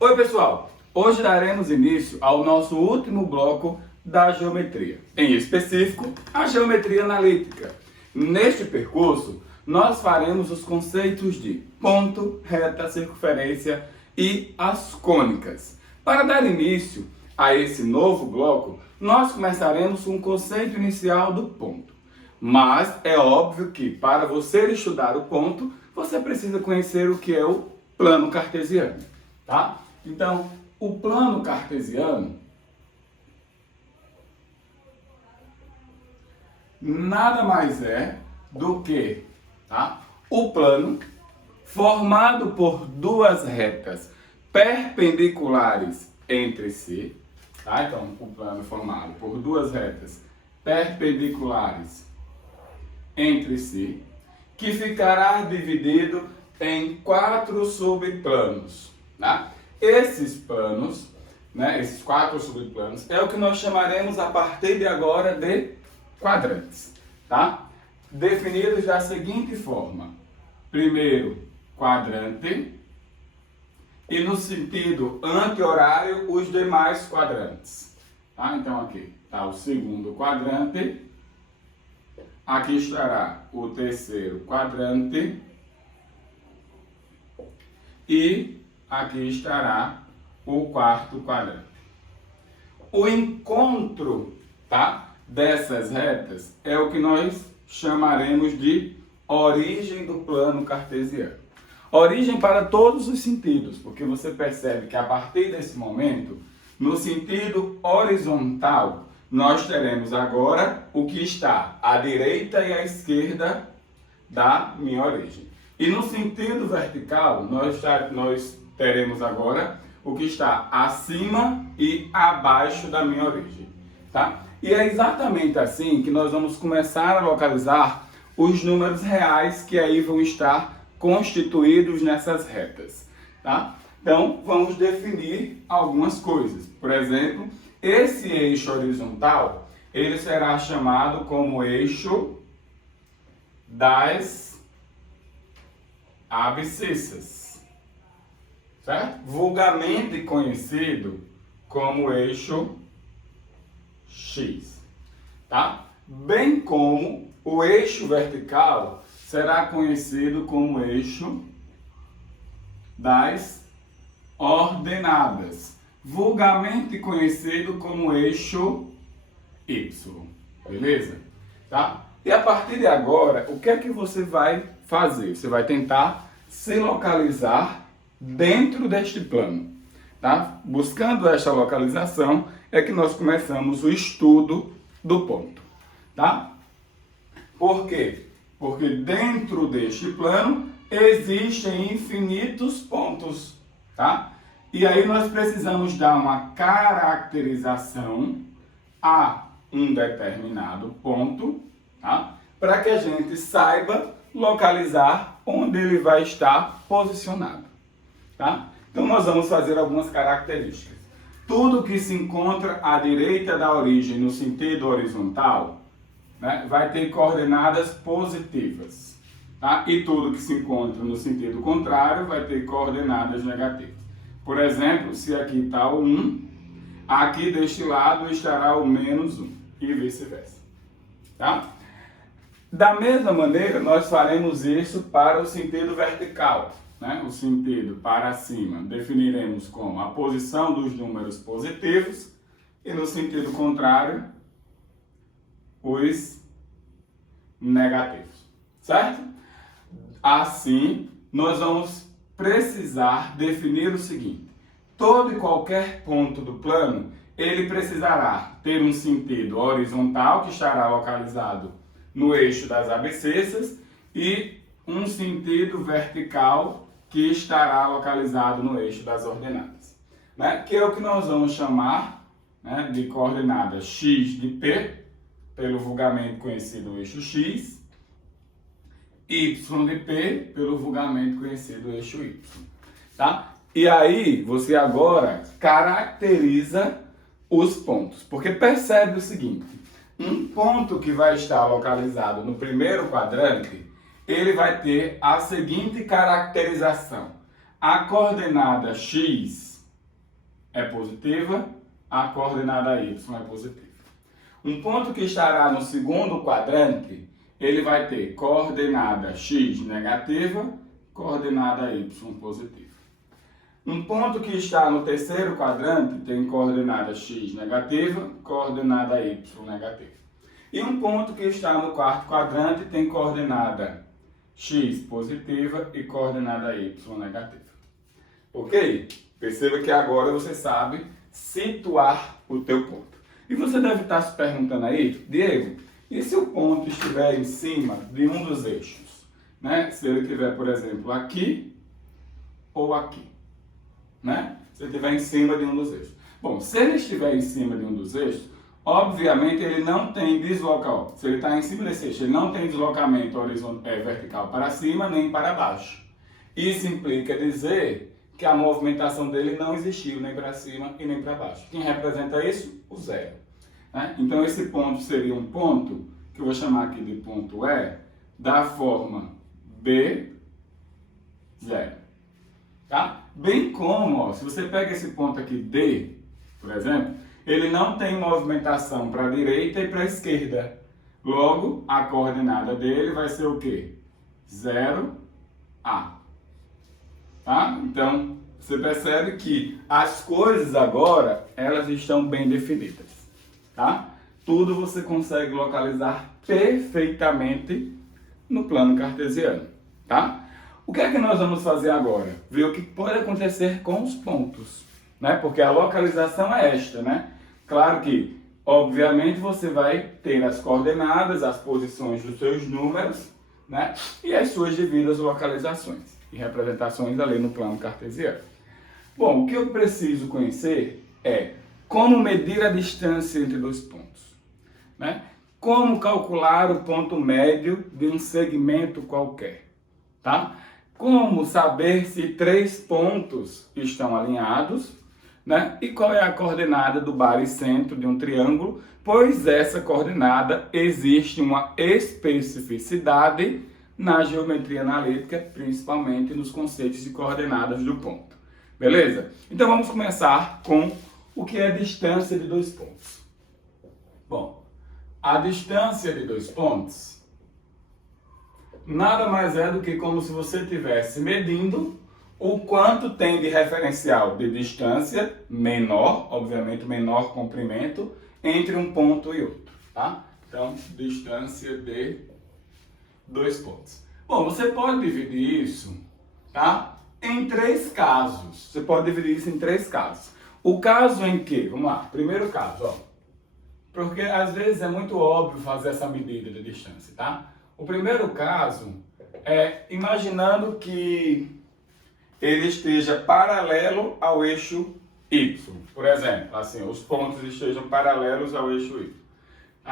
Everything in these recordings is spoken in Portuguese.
Oi pessoal, hoje daremos início ao nosso último bloco da geometria, em específico a geometria analítica. Neste percurso, nós faremos os conceitos de ponto, reta, circunferência e as cônicas. Para dar início a esse novo bloco, nós começaremos com o conceito inicial do ponto. Mas é óbvio que para você estudar o ponto, você precisa conhecer o que é o plano cartesiano, tá? Então, o plano cartesiano nada mais é do que, tá, o plano formado por duas retas perpendiculares entre si, tá? Então, o plano formado por duas retas perpendiculares entre si, que ficará dividido em 4 subplanos, tá? Esses planos, esses 4 subplanos, é o que nós chamaremos a partir de agora de quadrantes, tá? Definidos da seguinte forma: primeiro quadrante e no sentido anti-horário os demais quadrantes, tá? Então aqui está o segundo quadrante, aqui estará o terceiro quadrante e aqui estará o quarto quadrante. O encontro, tá, dessas retas é o que nós chamaremos de origem do plano cartesiano. Origem para todos os sentidos, porque você percebe que a partir desse momento, no sentido horizontal, nós teremos agora o que está à direita e à esquerda da minha origem. E no sentido vertical, nós teremos agora o que está acima e abaixo da minha origem, tá? E é exatamente assim que nós vamos começar a localizar os números reais que aí vão estar constituídos nessas retas, tá? Então, vamos definir algumas coisas. Por exemplo, esse eixo horizontal, ele será chamado como eixo das abscissas, certo? Vulgarmente conhecido como eixo X, tá? Bem como o eixo vertical será conhecido como eixo das ordenadas, vulgarmente conhecido como eixo Y, beleza? Tá? E a partir de agora, o que é que você vai fazer? Você vai tentar se localizar dentro deste plano, tá? Buscando esta localização é que nós começamos o estudo do ponto, tá? Por quê? Porque dentro deste plano existem infinitos pontos, tá? E aí nós precisamos dar uma caracterização a um determinado ponto, tá? Para que a gente saiba localizar onde ele vai estar posicionado, tá? Então nós vamos fazer algumas características. Tudo que se encontra à direita da origem no sentido horizontal, vai ter coordenadas positivas, tá? E tudo que se encontra no sentido contrário vai ter coordenadas negativas. Por exemplo, se aqui está o 1, aqui deste lado estará o menos 1 e vice-versa, tá? Da mesma maneira, nós faremos isso para o sentido vertical, o sentido para cima definiremos como a posição dos números positivos e no sentido contrário, os negativos, certo? Assim, nós vamos precisar definir o seguinte: todo e qualquer ponto do plano, ele precisará ter um sentido horizontal, que estará localizado no eixo das abscissas, e um sentido vertical, que estará localizado no eixo das ordenadas, que é o que nós vamos chamar de coordenada x de p, pelo vulgarmente conhecido eixo x, y de p, pelo vulgarmente conhecido eixo y, tá? E aí, você agora caracteriza os pontos, porque percebe o seguinte: um ponto que vai estar localizado no primeiro quadrante, ele vai ter a seguinte caracterização: a coordenada x é positiva, a coordenada y é positiva. Um ponto que estará no segundo quadrante, ele vai ter coordenada x negativa, coordenada y positiva. Um ponto que está no terceiro quadrante tem coordenada x negativa, coordenada y negativa. E um ponto que está no quarto quadrante tem coordenada x positiva e coordenada y negativa. Ok? Perceba que agora você sabe situar o teu ponto. E você deve estar se perguntando aí, Diego, e se o ponto estiver em cima de um dos eixos? Né? Se ele estiver, por exemplo, aqui ou aqui. Né? Se ele estiver em cima de um dos eixos. Bom, se ele estiver em cima de um dos eixos, obviamente ele não tem deslocamento. Se ele está em cima desse eixo, ele não tem deslocamento vertical para cima nem para baixo. Isso implica dizer que a movimentação dele não existiu nem para cima e nem para baixo. Quem representa isso? O zero. Né? Então esse ponto seria um ponto, que eu vou chamar aqui de ponto E, da forma B, zero. Tá? Bem como, ó, se você pega esse ponto aqui D, por exemplo, ele não tem movimentação para a direita e para a esquerda. Logo, a coordenada dele vai ser o quê? 0A. Tá? Então, você percebe que as coisas agora, elas estão bem definidas. Tá? Tudo você consegue localizar perfeitamente no plano cartesiano. Tá? O que é que nós vamos fazer agora? Ver o que pode acontecer com os pontos. Né? Porque a localização é esta, né? Claro que, obviamente, você vai ter as coordenadas, as posições dos seus números, né? E as suas devidas localizações e representações ali no plano cartesiano. Bom, o que eu preciso conhecer é como medir a distância entre dois pontos, né? Como calcular o ponto médio de um segmento qualquer, tá? Como saber se três pontos estão alinhados, né? E qual é a coordenada do baricentro de um triângulo, pois essa coordenada existe uma especificidade na geometria analítica, principalmente nos conceitos de coordenadas do ponto. Beleza? Então vamos começar com o que é a distância de dois pontos. Bom, a distância de dois pontos nada mais é do que como se você estivesse medindo o quanto tem de referencial de distância menor, obviamente menor comprimento, entre um ponto e outro, tá? Então, distância de dois pontos. Bom, você pode dividir isso, tá? Em três casos. Você pode dividir isso em três casos. O caso em que, vamos lá, primeiro caso, ó. Porque às vezes é muito óbvio fazer essa medida de distância, tá? O primeiro caso é imaginando que ele esteja paralelo ao eixo Y. Por exemplo, assim, os pontos estejam paralelos ao eixo Y.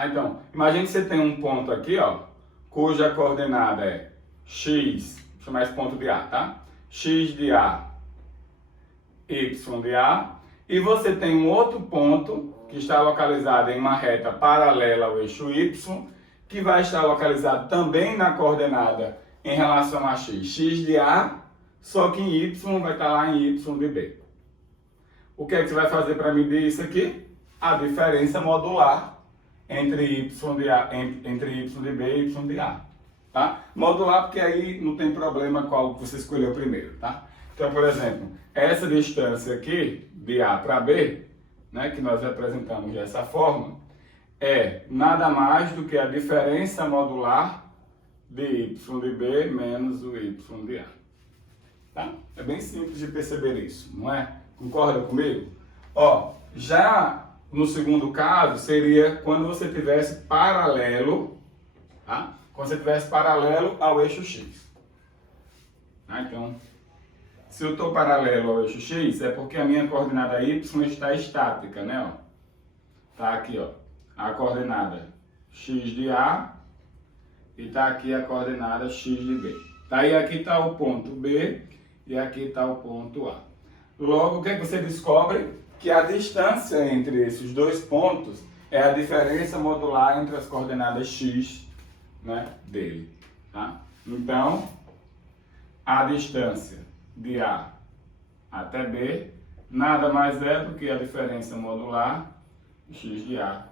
Então, imagine que você tem um ponto aqui, ó, cuja coordenada é x, vou chamar esse ponto de A, tá? X de A, Y de A, e você tem um outro ponto que está localizado em uma reta paralela ao eixo Y, que vai estar localizado também na coordenada em relação a x, x de A, só que em Y vai estar lá em Y de B. O que é que você vai fazer para medir isso aqui? A diferença modular entre Y de A, entre Y de B e Y de A. Tá? Modular porque aí não tem problema qual você escolheu primeiro. Tá? Então, por exemplo, essa distância aqui, de A para B, né, que nós representamos dessa forma, é nada mais do que a diferença modular de Y de B menos o Y de A. Tá? É bem simples de perceber isso, não é? Concorda comigo? Ó, já no segundo caso seria quando você tivesse paralelo, tá? Quando você tivesse paralelo ao eixo X. Tá? Então, se eu estou paralelo ao eixo X, é porque a minha coordenada Y está estática, né? Ó, tá aqui, ó, a coordenada X de A e tá aqui a coordenada X de B. Tá? E aqui está o ponto B e aqui está o ponto A. Logo, o que você descobre? Que a distância entre esses dois pontos é a diferença modular entre as coordenadas x, né, dele. Tá? Então, a distância de A até B nada mais é do que a diferença modular de x de A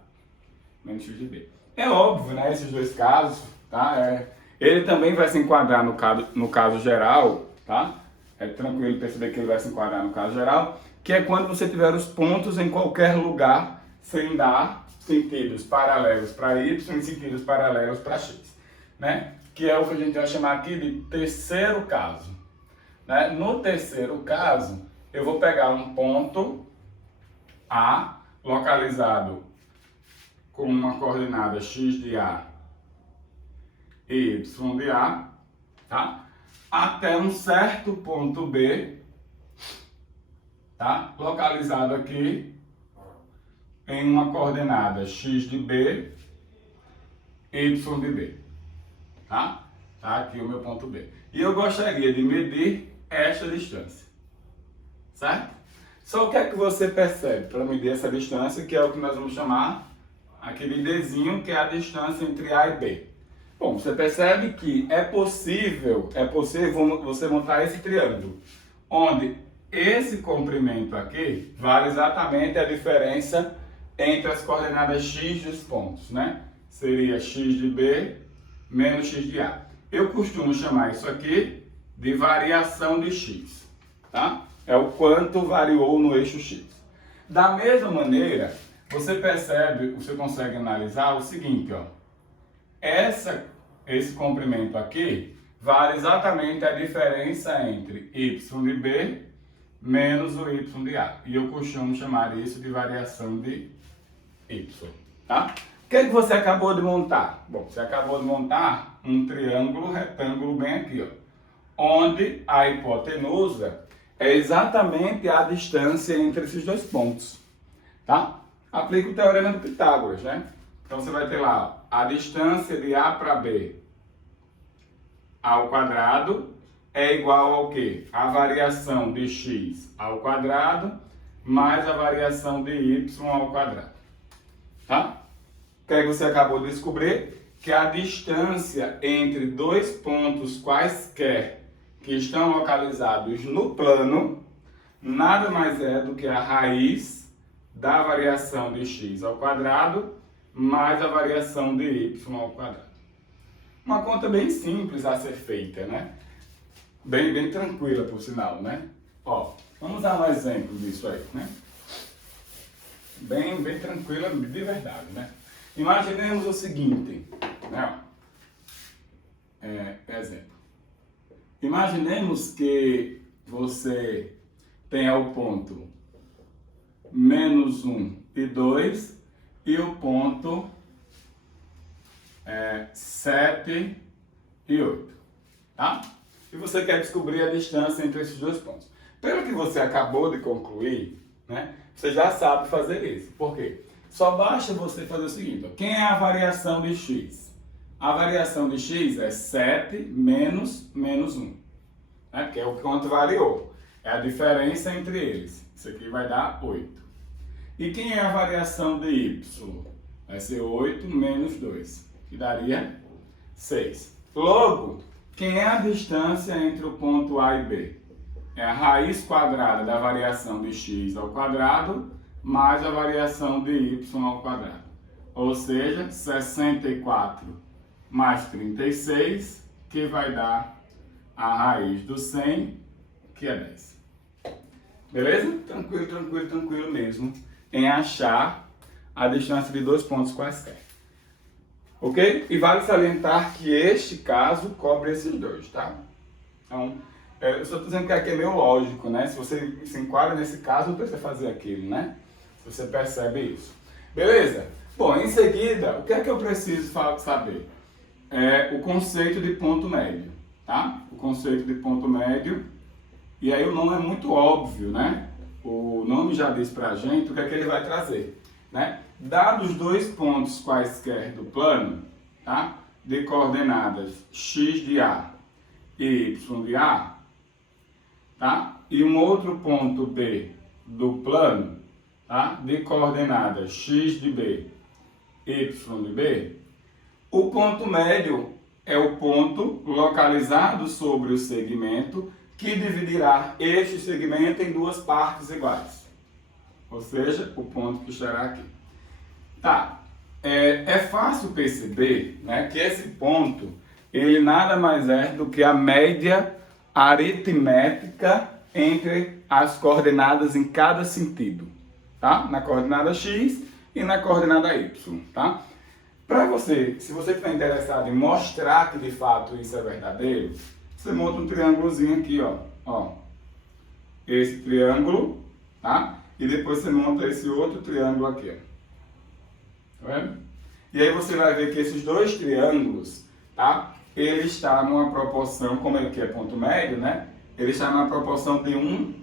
menos x de B. É óbvio, né, esses dois casos, tá? Ele também vai se enquadrar no caso geral, tá? É tranquilo perceber que ele vai se enquadrar no caso geral, que é quando você tiver os pontos em qualquer lugar sem dar sentidos paralelos para y e sentidos paralelos para x, né? Que é o que a gente vai chamar aqui de terceiro caso, né? No terceiro caso, eu vou pegar um ponto A localizado com uma coordenada x de A e y de A, tá? Até um certo ponto B, tá? Localizado aqui em uma coordenada x de B e y de B, tá? Tá aqui o meu ponto B. E eu gostaria de medir esta distância, certo? Só o que é que você percebe para medir essa distância, que é o que nós vamos chamar aquele Dzinho, que é a distância entre A e B. Bom, você percebe que é possível você montar esse triângulo, onde esse comprimento aqui vale exatamente a diferença entre as coordenadas x dos pontos, né? Seria x de B menos x de A. Eu costumo chamar isso aqui de variação de x, tá? É o quanto variou no eixo x. Da mesma maneira, você consegue analisar o seguinte, ó. Esse comprimento aqui vale exatamente a diferença entre y de B menos o y de A. E eu costumo chamar isso de variação de y, tá? O que é que você acabou de montar? Bom, você acabou de montar um triângulo retângulo bem aqui, ó, onde a hipotenusa é exatamente a distância entre esses dois pontos, tá? Aplica o teorema de Pitágoras, né? Então você vai ter lá a distância de A para B ao quadrado é igual ao quê? A variação de x ao quadrado mais a variação de y ao quadrado, tá? O que você acabou de descobrir? Que a distância entre dois pontos quaisquer que estão localizados no plano nada mais é do que a raiz da variação de x ao quadrado mais a variação de y ao quadrado. Uma conta bem simples a ser feita, né? Bem tranquila, por sinal, né? Ó, vamos dar um exemplo disso aí, né? Bem tranquila de verdade, né? Imaginemos o seguinte, né? Exemplo. Imaginemos que você tenha o ponto menos 1 e 2 e o ponto 7 e 8, tá? E você quer descobrir a distância entre esses dois pontos. Pelo que você acabou de concluir, né, você já sabe fazer isso. Por quê? Só basta você fazer o seguinte, ó, quem é a variação de x? A variação de x é 7 menos 1, né, que é o quanto variou. É a diferença entre eles. Isso aqui vai dar 8. E quem é a variação de y? Vai ser 8 menos 2, que daria 6. Logo, quem é a distância entre o ponto A e B? É a raiz quadrada da variação de x ao quadrado mais a variação de y ao quadrado. Ou seja, 64 mais 36, que vai dar a raiz do 100, que é 10. Beleza? Tranquilo mesmo em achar a distância de dois pontos quaisquer. Ok? E vale salientar que este caso cobre esses dois, tá? Então, eu só estou dizendo que aqui é meio lógico, né? Se você se enquadra nesse caso, não precisa fazer aquilo, né? Se você percebe isso. Beleza? Bom, em seguida, o que é que eu preciso saber? É o conceito de ponto médio, tá? O conceito de ponto médio. E aí o nome é muito óbvio, né? O nome já diz pra gente o que é que ele vai trazer, né? Dados dois pontos quaisquer do plano, tá? De coordenadas x de A e y de A, tá? E um outro ponto B do plano, tá? De coordenadas x de B e y de B, o ponto médio é o ponto localizado sobre o segmento que dividirá este segmento em duas partes iguais. Ou seja, o ponto que estará aqui. Tá, é fácil perceber, né, que esse ponto, ele nada mais é do que a média aritmética entre as coordenadas em cada sentido, tá? Na coordenada x e na coordenada y, tá? Para você, se você estiver interessado em mostrar que de fato isso é verdadeiro, você monta um triângulozinho aqui, ó. Esse triângulo, tá? E depois você monta esse outro triângulo aqui, ó. Tá vendo? E aí você vai ver que esses dois triângulos, tá? Ele está numa proporção, como ele aqui é ponto médio, né? Ele está numa proporção de 1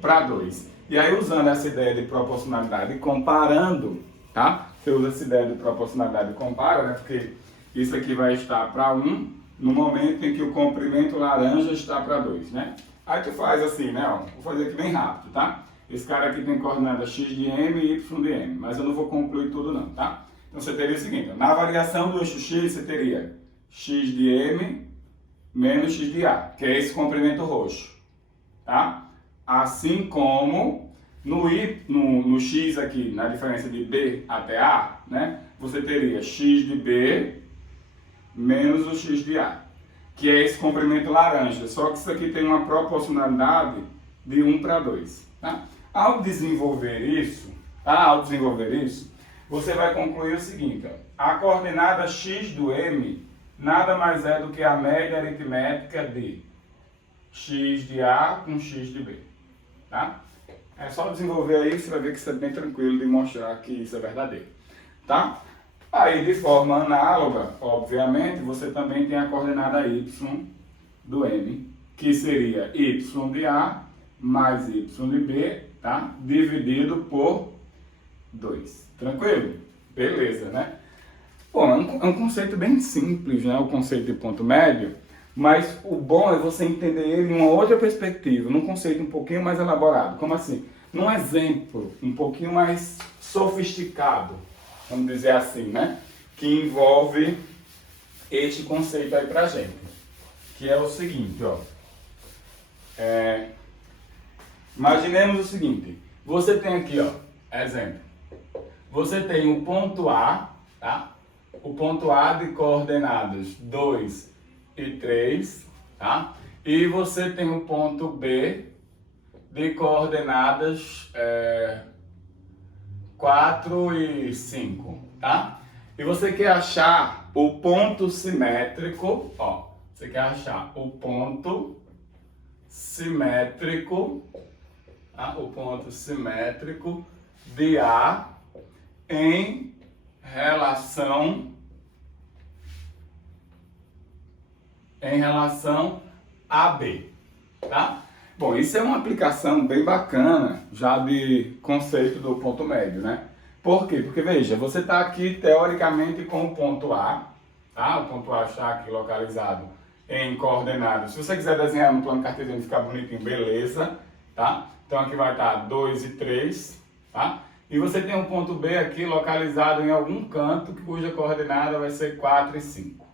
para 2. E aí, usando essa ideia de proporcionalidade e comparando, tá? Você usa essa ideia de proporcionalidade e compara, né? Porque isso aqui vai estar para 1 no momento em que o comprimento laranja está para 2, né? Aí tu faz assim, né? Ó, vou fazer aqui bem rápido, tá? Esse cara aqui tem coordenada x de m e y de m, mas eu não vou concluir tudo não, tá? Então você teria o seguinte, ó, na variação do eixo x você teria x de m menos x de a, que é esse comprimento roxo, tá? Assim como no x aqui, na diferença de b até a, né? Você teria x de b menos o x de a, que é esse comprimento laranja, só que isso aqui tem uma proporcionalidade de 1 para 2, tá? Ao desenvolver isso, você vai concluir o seguinte, ó, a coordenada x do m nada mais é do que a média aritmética de x de a com x de b, tá? É só desenvolver aí, você vai ver que isso é bem tranquilo de mostrar que isso é verdadeiro, tá? Aí, de forma análoga, obviamente, você também tem a coordenada y do m, que seria y de a mais y de b, tá? Dividido por 2. Tranquilo? Beleza, né? Bom, é um conceito bem simples, né? O conceito de ponto médio, mas o bom é você entender ele em uma outra perspectiva, num conceito um pouquinho mais elaborado. Como assim? Num exemplo um pouquinho mais sofisticado, vamos dizer assim, né? Que envolve este conceito aí pra gente, que é o seguinte, ó. Imaginemos o seguinte, você tem aqui, ó, exemplo, você tem o ponto A, tá? O ponto A de coordenadas 2 e 3, tá? E você tem o ponto B de coordenadas 4 e 5, tá? E você quer achar o ponto simétrico, ó, você quer achar o ponto simétrico, tá? O ponto simétrico de A em relação a B, tá? Bom, isso é uma aplicação bem bacana já de conceito do ponto médio, né? Por quê? Porque, veja, você está aqui teoricamente com o ponto A, tá? O ponto A está aqui localizado em coordenadas. Se você quiser desenhar no plano cartesiano e ficar bonitinho, beleza, tá? Então aqui vai estar 2 e 3, tá? E você tem um ponto B aqui localizado em algum canto, cuja coordenada vai ser 4 e 5,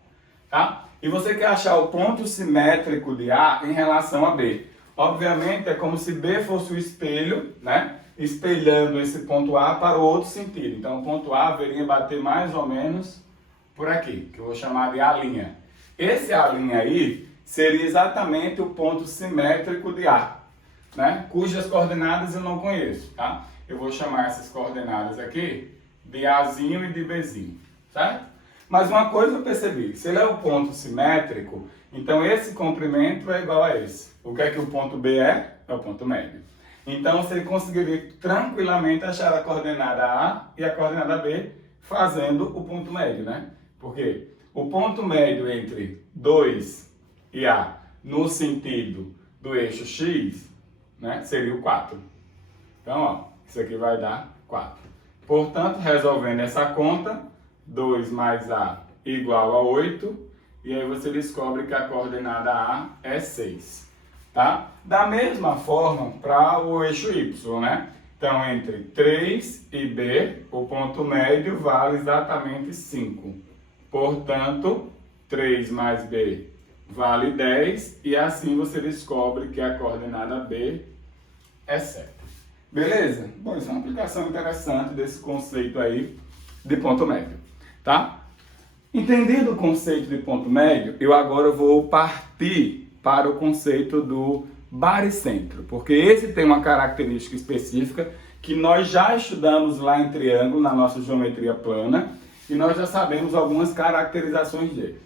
tá? E você quer achar o ponto simétrico de A em relação a B. Obviamente é como se B fosse o espelho, né? Espelhando esse ponto A para o outro sentido. Então o ponto A viria bater mais ou menos por aqui, que eu vou chamar de A'. Esse A' aí seria exatamente o ponto simétrico de A, né? Cujas coordenadas eu não conheço, tá? Eu vou chamar essas coordenadas aqui de Azinho e de Bzinho, certo? Mas uma coisa eu percebi, se ele é o ponto simétrico, então esse comprimento é igual a esse. O que é que o ponto B é? É o ponto médio. Então você conseguiria tranquilamente achar a coordenada A e a coordenada B fazendo o ponto médio, né? Porque o ponto médio entre 2 e A no sentido do eixo X, né, seria o 4. Então, ó, isso aqui vai dar 4. Portanto, resolvendo essa conta, 2 mais A igual a 8, e aí você descobre que a coordenada A é 6, tá? Da mesma forma para o eixo Y, né? Então, entre 3 e B, o ponto médio vale exatamente 5. Portanto, 3 mais B vale 10 e assim você descobre que a coordenada B é 7. Beleza? Bom, isso é uma aplicação interessante desse conceito aí de ponto médio, tá? Entendido o conceito de ponto médio, eu agora vou partir para o conceito do baricentro, porque esse tem uma característica específica que nós já estudamos lá em triângulo, na nossa geometria plana, e nós já sabemos algumas caracterizações dele.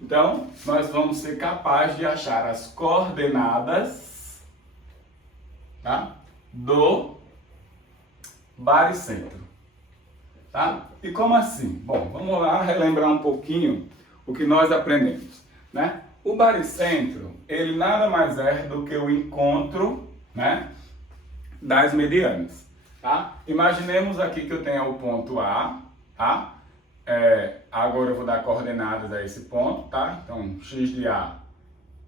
Então, nós vamos ser capazes de achar as coordenadas, tá, do baricentro. Tá? E como assim? Bom, vamos lá relembrar um pouquinho o que nós aprendemos, né? O baricentro, ele nada mais é do que o encontro, né, das medianas, tá? Imaginemos aqui que eu tenho o ponto A, tá? Agora eu vou dar coordenadas a esse ponto, tá? Então, x de A,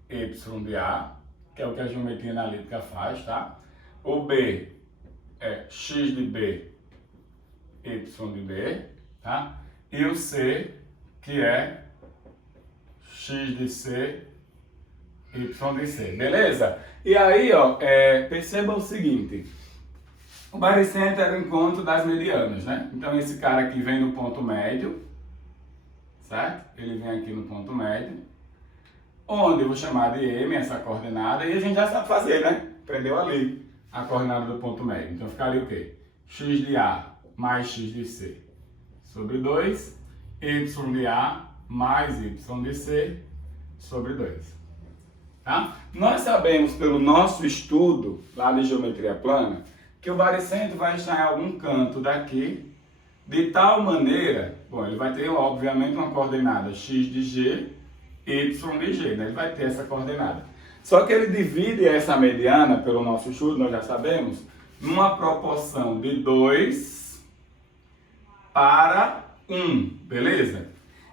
y de A, que é o que a geometria analítica faz, tá? O B é x de B, y de B, tá? E o C, que é x de C, y de C, beleza? E aí, ó, perceba o seguinte, o baricentro era o encontro das medianas, né? Então esse cara aqui vem no ponto médio, certo? Ele vem aqui no ponto médio, onde eu vou chamar de M, essa coordenada, e a gente já sabe fazer, né? Aprendeu ali a coordenada do ponto médio. Então ficaria o quê? X de A mais x de C sobre 2, y de A mais y de C sobre 2. Tá? Nós sabemos pelo nosso estudo lá de geometria plana que o baricentro vai estar em algum canto daqui, de tal maneira, bom, ele vai ter obviamente uma coordenada x de g, y de g, né? Ele vai ter essa coordenada. Só que ele divide essa mediana, pelo nosso estudo, nós já sabemos, numa proporção de 2 para 1, beleza?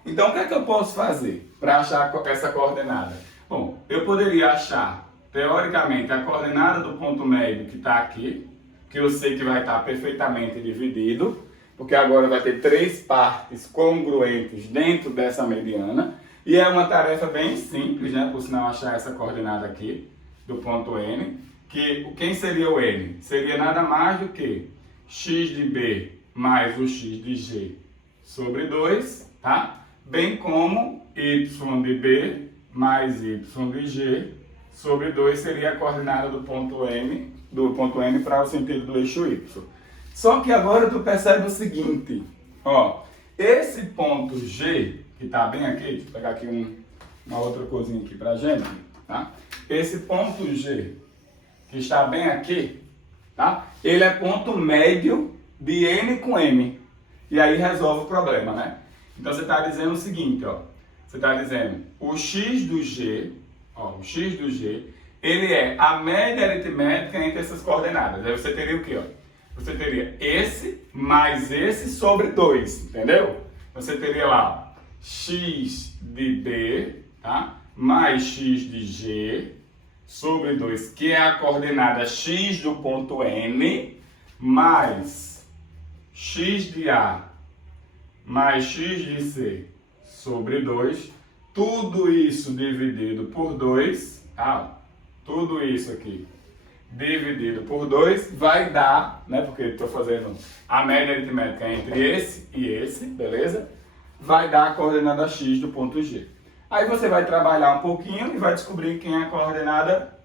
Então, o que é que eu posso fazer para achar essa coordenada? Bom, eu poderia achar, teoricamente, a coordenada do ponto médio que está aqui, que eu sei que vai estar perfeitamente dividido, porque agora vai ter 3 partes congruentes dentro dessa mediana, e é uma tarefa bem simples, né? Por sinal, achar essa coordenada aqui, do ponto N, que quem seria o N? Seria nada mais do que x de B mais o x de G sobre 2, tá? Bem como y de B mais y de G sobre 2 seria a coordenada do ponto N para o sentido do eixo Y. Só que agora tu percebe o seguinte, ó, esse ponto G, que está bem aqui, deixa eu pegar aqui uma outra coisinha aqui pra gente, tá? Esse ponto G, que está bem aqui, tá? Ele é ponto médio de N com M. E aí resolve o problema, né? Então você está dizendo o seguinte, ó. Você está dizendo o x do G, ó, o x do G, ele é a média aritmética entre essas coordenadas. Aí você teria o quê, ó? Você teria esse mais esse sobre 2, entendeu? Você teria lá, ó, x de B, tá? Mais x de G sobre 2, que é a coordenada x do ponto N, mais x de A mais x de C sobre 2, tudo isso dividido por 2, tá? Tudo isso aqui dividido por 2 vai dar, né, porque estou fazendo a média aritmética entre esse e esse, beleza? Vai dar a coordenada x do ponto G. Aí você vai trabalhar um pouquinho e vai descobrir quem é a coordenada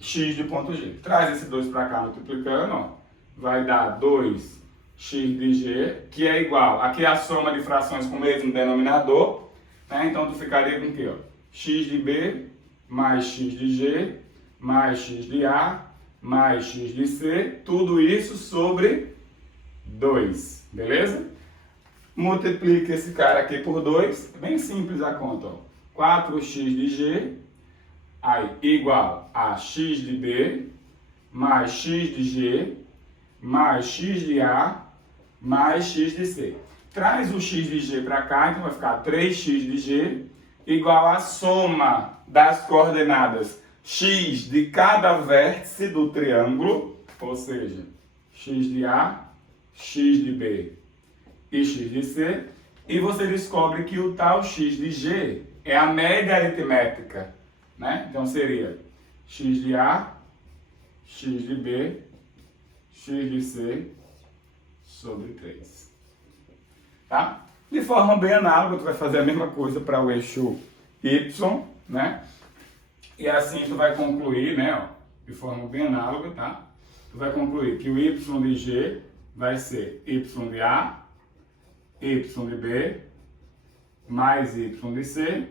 x do ponto G. Traz esse 2 para cá multiplicando, ó, vai dar 2x de G, que é igual, aqui é a soma de frações com o mesmo denominador, né? Então tu ficaria com o quê? Ó? X de B mais x de G mais x de A mais x de C, tudo isso sobre 2, beleza? Multiplica esse cara aqui por 2, bem simples a conta, ó. 4x de G, aí igual a x de B mais x de G mais x de A mais x de C. Traz o x de G para cá, então vai ficar 3x de G igual a soma das coordenadas x de cada vértice do triângulo, ou seja, x de A, x de B e x de C, e você descobre que o tal x de G, é a média aritmética, né? Então seria x de A, x de B, x de C sobre 3. Tá? De forma bem análoga, tu vai fazer a mesma coisa para o eixo Y, né? E assim tu vai concluir, né? Ó, de forma bem análoga, tá? Tu vai concluir que o Y de G vai ser Y de A, Y de B, mais Y de C,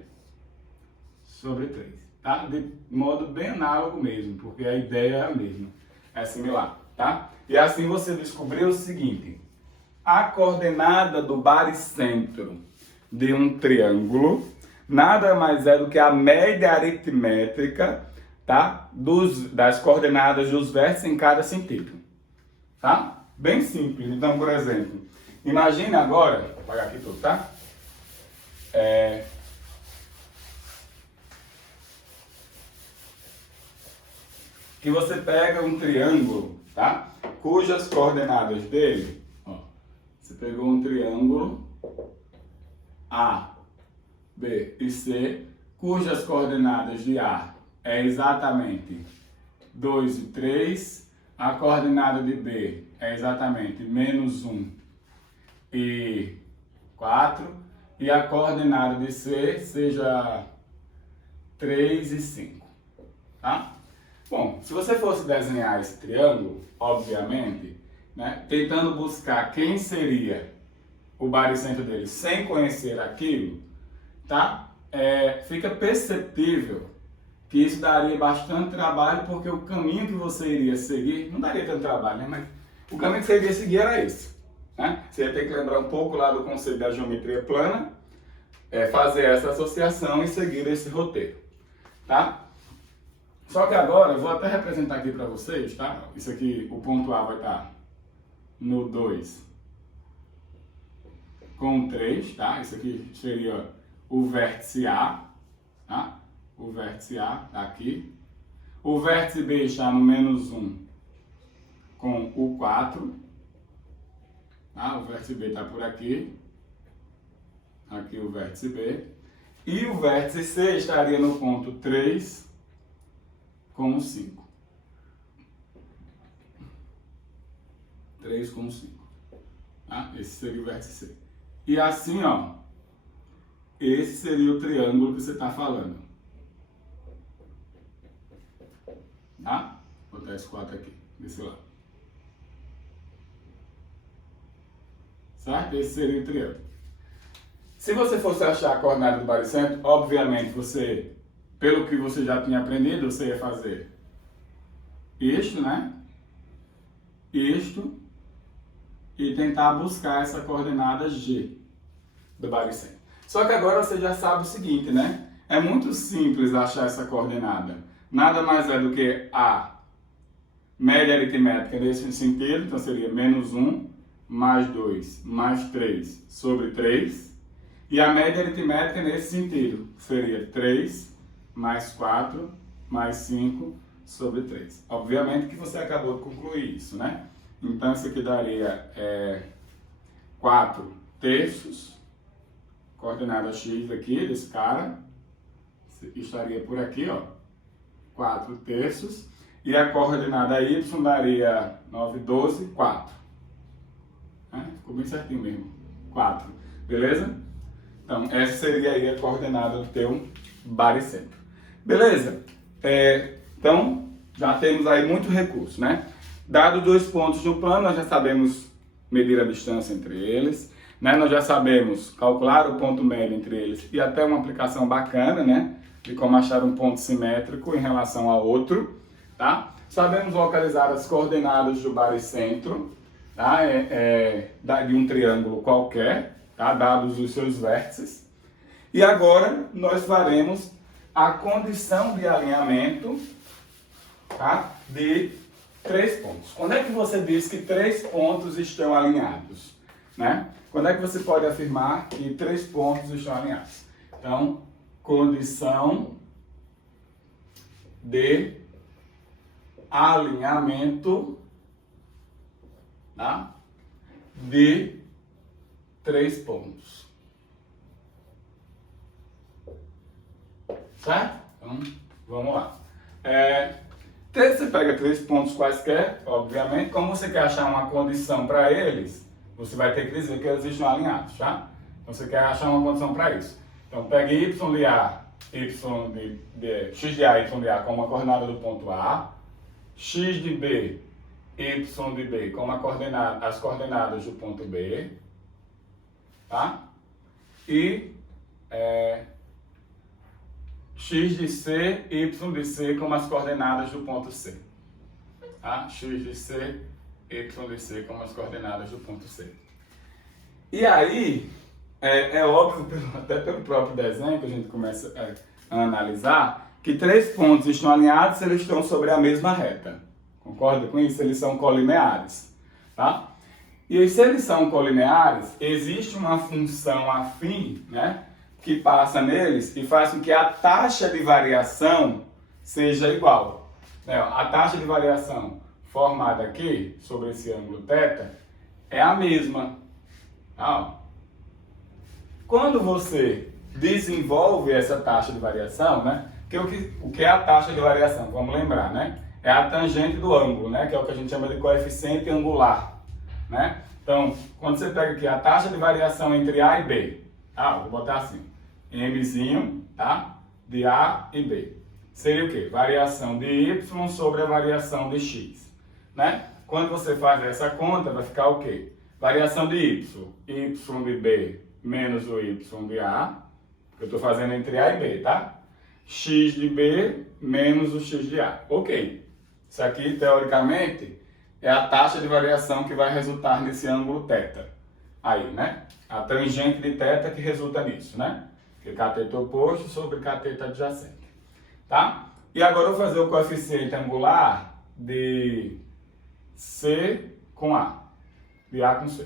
sobre 3. Tá? De modo bem análogo mesmo, porque a ideia é a mesma, é similar, tá? E assim você descobriu o seguinte: a coordenada do baricentro de um triângulo nada mais é do que a média aritmétrica, tá? Das coordenadas dos vértices em cada sentido, tá? Bem simples. Então, por exemplo, imagine agora, vou apagar aqui tudo, tá? Que você pega um triângulo, tá? Cujas coordenadas dele, ó, você pegou um triângulo A, B e C, cujas coordenadas de A é exatamente 2 e 3, a coordenada de B é exatamente -1 e 4, e a coordenada de C seja 3 e 5, tá? Bom, se você fosse desenhar esse triângulo, obviamente, né, tentando buscar quem seria o baricentro dele sem conhecer aquilo, tá? Fica perceptível que isso daria bastante trabalho, porque o caminho que você iria seguir, não daria tanto trabalho, né? Mas o caminho que você iria seguir era esse, né? Você ia ter que lembrar um pouco lá do conceito da geometria plana, fazer essa associação e seguir esse roteiro, tá? Só que agora eu vou até representar aqui para vocês, tá? Isso aqui, o ponto A vai estar no 2 com 3, tá? Isso aqui seria o vértice A, tá? O vértice A tá aqui. O vértice B está no -1 com o 4, tá? O vértice B está por aqui. Aqui o vértice B. E o vértice C estaria no ponto 3 com 5. 3 com 5. Tá? Esse seria o vértice C. E assim, ó, esse seria o triângulo que você está falando. Tá? Vou botar esse 4 aqui, desse lado. Certo? Esse seria o triângulo. Se você fosse achar a coordenada do baricentro, obviamente você, pelo que você já tinha aprendido, você ia fazer isto, né? Isto. E tentar buscar essa coordenada G do baricentro. Só que agora você já sabe o seguinte, né? É muito simples achar essa coordenada. Nada mais é do que a média aritmética nesse sentido, então seria -1, mais 2, mais 3 sobre 3. E a média aritmética nesse sentido seria 3, mais 4, mais 5 sobre 3. Obviamente que você acabou de concluir isso, né? Então isso aqui daria 4 terços, coordenada x aqui desse cara, estaria por aqui, ó, 4 terços, e a coordenada y daria 9, 12, 4. Ficou bem certinho mesmo, 4, beleza? Então essa seria aí a coordenada do teu baricentro, beleza? Então já temos aí muito recurso, né? Dado 2 pontos no plano, nós já sabemos medir a distância entre eles, né? Nós já sabemos calcular o ponto médio entre eles e até uma aplicação bacana, né? De como achar um ponto simétrico em relação a outro, tá? Sabemos localizar as coordenadas do baricentro, tá? De um triângulo qualquer, tá? Dados os seus vértices. E agora nós faremos a condição de alinhamento, tá? De 3 pontos. Quando é que você diz que 3 pontos estão alinhados, né? Quando é que você pode afirmar que 3 pontos estão alinhados? Então, condição de alinhamento, tá? De 3 pontos. certo? Então, vamos lá. Você pega 3 pontos quaisquer, obviamente. Como você quer achar uma condição para eles, você vai ter que dizer que eles estão alinhados, tá? Então você quer achar uma condição para isso. Então pegue y de A, x de A e y de A como a coordenada do ponto A, x de B, y de B como as coordenadas do ponto B, tá? E x de C, y de C como as coordenadas do ponto C. Tá? X de C, y de C como as coordenadas do ponto C. E aí, é óbvio, até pelo próprio desenho que a gente começa a analisar, que 3 pontos estão alinhados se eles estão sobre a mesma reta. Concorda com isso? Eles são colineares. Tá? E aí, se eles são colineares, existe uma função afim, né, que passa neles e faz com que a taxa de variação seja igual. A taxa de variação formada aqui, sobre esse ângulo θ, é a mesma. Quando você desenvolve essa taxa de variação, né, o que é a taxa de variação? Vamos lembrar, né? É a tangente do ângulo, né, que é o que a gente chama de coeficiente angular. Né? Então, quando você pega aqui a taxa de variação entre A e B, vou botar assim, Mzinho, tá? De A e B. Seria o quê? Variação de Y sobre a variação de X. Né? Quando você faz essa conta, vai ficar o quê? Variação de Y, Y de B menos o Y de A, que eu estou fazendo entre A e B, tá? X de B menos o X de A. Ok. Isso aqui, teoricamente, é a taxa de variação que vai resultar nesse ângulo θ. Aí, né? A tangente de θ que resulta nisso, né? Que é cateto oposto sobre cateto adjacente. Tá? E agora eu vou fazer o coeficiente angular de C com A. De A com C.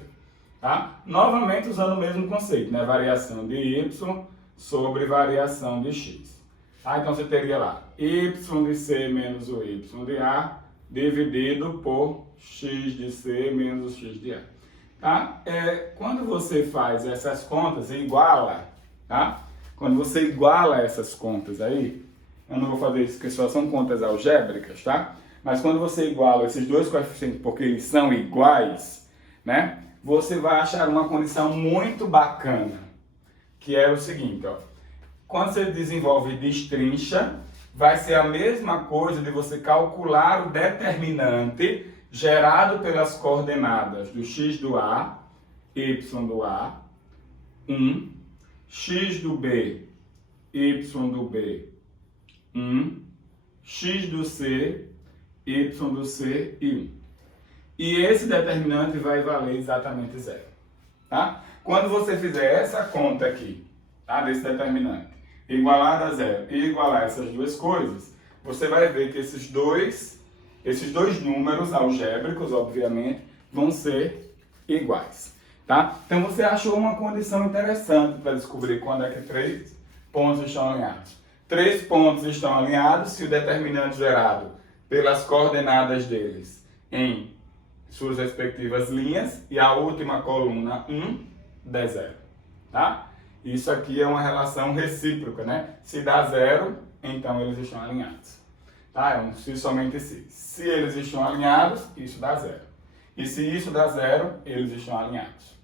Tá? Novamente usando o mesmo conceito, né? Variação de Y sobre variação de X. Tá? Então você teria lá Y de C menos o Y de A dividido por X de C menos o X de A. Tá? Quando você faz essas contas e iguala, tá? Quando você iguala essas contas aí, eu não vou fazer isso porque só são contas algébricas, tá? Mas quando você iguala esses dois coeficientes porque eles são iguais, né? Você vai achar uma condição muito bacana, que é o seguinte, ó. Quando você desenvolve destrincha, vai ser a mesma coisa de você calcular o determinante gerado pelas coordenadas do x do A, y do A, 1, x do B, y do B, 1, x do C, y do C e 1. E esse determinante vai valer exatamente zero. Tá? Quando você fizer essa conta aqui, tá, desse determinante, igualar a zero e igualar essas duas coisas, você vai ver que esses dois números algébricos, obviamente, vão ser iguais. Tá? Então você achou uma condição interessante para descobrir quando é que 3 pontos estão alinhados. 3 pontos estão alinhados se o determinante gerado pelas coordenadas deles em suas respectivas linhas e a última coluna 1 der zero. Tá? Isso aqui é uma relação recíproca, né? Se dá zero, então eles estão alinhados. Tá? É um se somente se. Se eles estão alinhados, isso dá zero. E se isso dá zero, eles estão alinhados.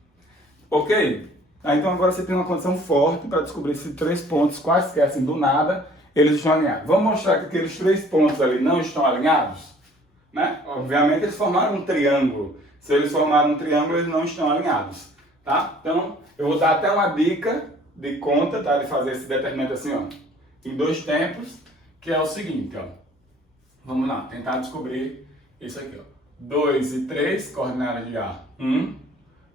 Ok? Então agora você tem uma condição forte para descobrir se 3 pontos quaisquer assim do nada, eles estão alinhados. Vamos mostrar que aqueles 3 pontos ali não estão alinhados? Né? Obviamente eles formaram um triângulo. Se eles formaram um triângulo, eles não estão alinhados. Tá? Então eu vou dar até uma dica de conta, tá? De fazer esse determinante assim, ó, em 2 tempos, que é o seguinte, ó. Vamos lá, tentar descobrir isso aqui, ó. 2 e 3, coordenadas de A, 1,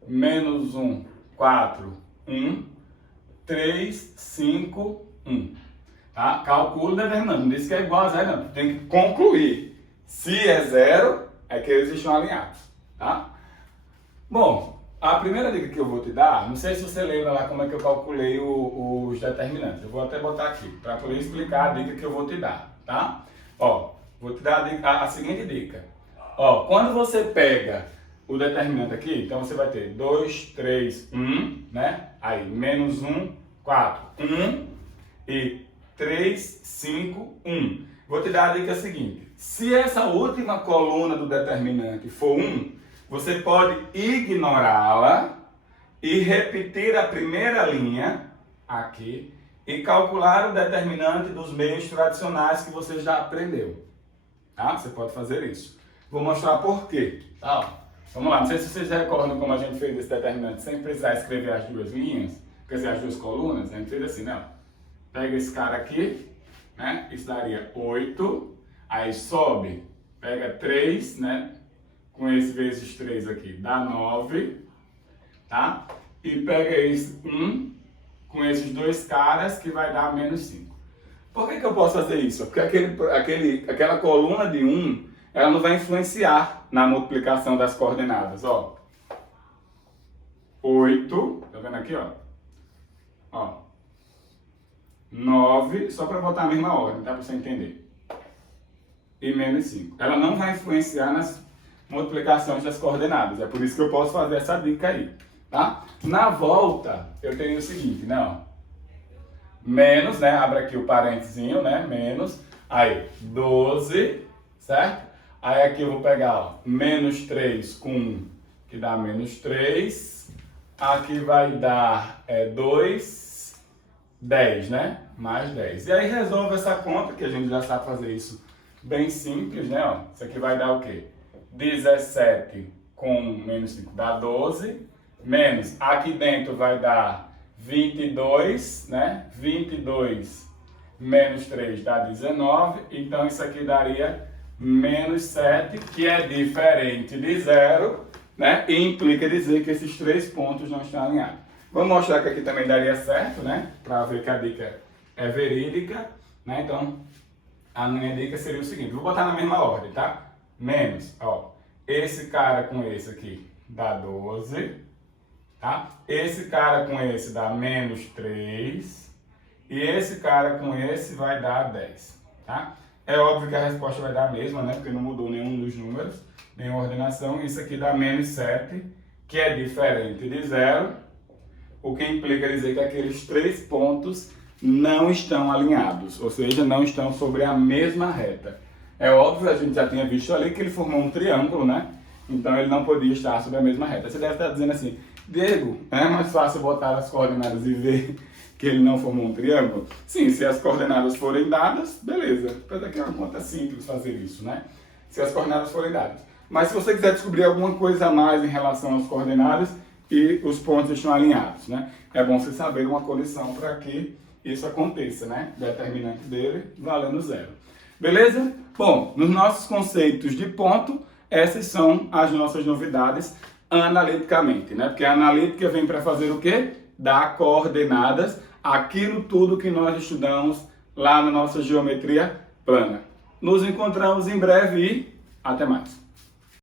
menos 1, 4, 1, 3, 5, 1. Tá? Calcula o determinante, não diz que é igual a zero, não. Tem que concluir. Se é zero, é que eles estão alinhados. Tá? Bom, a primeira dica que eu vou te dar, não sei se você lembra lá como é que eu calculei os determinantes. Eu vou até botar aqui, para poder explicar a dica que eu vou te dar. Tá? Ó, vou te dar a seguinte dica. Ó, quando você pega o determinante aqui, então você vai ter 2, 3, 1, né? Aí, menos 1, 4, 1 e 3, 5, 1. Vou te dar a dica seguinte. Se essa última coluna do determinante for 1, você pode ignorá-la e repetir a primeira linha aqui e calcular o determinante dos meios tradicionais que você já aprendeu. Tá? Você pode fazer isso. Vou mostrar por quê. Tá? Vamos lá, não sei se vocês recordam como a gente fez esse determinante sem precisar escrever as duas linhas, quer dizer, as duas colunas. A gente fez assim, não. Pega esse cara aqui, né? Isso daria 8, aí sobe, pega 3, né? Com esse vezes 3 aqui, dá 9, tá? E pega esse 1 com esses dois caras que vai dar menos 5. Por que eu posso fazer isso? Porque aquela coluna de 1, ela não vai influenciar na multiplicação das coordenadas, ó. 8, tá vendo aqui, ó? Ó. 9, só para botar a mesma ordem, tá? Para você entender. E menos 5. Ela não vai influenciar nas multiplicações das coordenadas. É por isso que eu posso fazer essa dica aí, tá? Na volta, eu tenho o seguinte, não. Menos, né? Abre aqui o parentezinho, né? Menos. Aí, 12, certo? Aí aqui eu vou pegar, ó, menos 3 com 1, que dá menos 3. Aqui vai dar 2, 10, né? Mais 10. E aí resolve essa conta, que a gente já sabe fazer isso bem simples, né? Ó, isso aqui vai dar o quê? 17 com menos 5 dá 12. Menos, aqui dentro vai dar 22, né? 22 menos 3 dá 19. Então isso aqui daria menos 7, que é diferente de 0, né? E implica dizer que esses três pontos não estão alinhados. Vamos mostrar que aqui também daria certo, né? Para ver que a dica é verídica, né? Então, a minha dica seria o seguinte, vou botar na mesma ordem, tá? Menos, ó, esse cara com esse aqui dá 12, tá? Esse cara com esse dá menos 3, e esse cara com esse vai dar 10, tá? É óbvio que a resposta vai dar a mesma, né? Porque não mudou nenhum dos números, nenhuma ordenação. Isso aqui dá menos 7, que é diferente de 0, o que implica dizer que aqueles três pontos não estão alinhados, ou seja, não estão sobre a mesma reta. É óbvio, a gente já tinha visto ali que ele formou um triângulo, né? Então ele não podia estar sobre a mesma reta. Você deve estar dizendo assim, Diego, é mais fácil botar as coordenadas e ver que ele não formou um triângulo? Sim, se as coordenadas forem dadas, beleza. Mas aqui é uma conta simples fazer isso, né? Se as coordenadas forem dadas. Mas se você quiser descobrir alguma coisa a mais em relação às coordenadas e os pontos estão alinhados, né? É bom você saber uma condição para que isso aconteça, né? Determinante dele valendo 0. Beleza? Bom, nos nossos conceitos de ponto, essas são as nossas novidades analiticamente, né? Porque a analítica vem para fazer o quê? Dar coordenadas àquilo tudo que nós estudamos lá na nossa geometria plana. Nos encontramos em breve e até mais.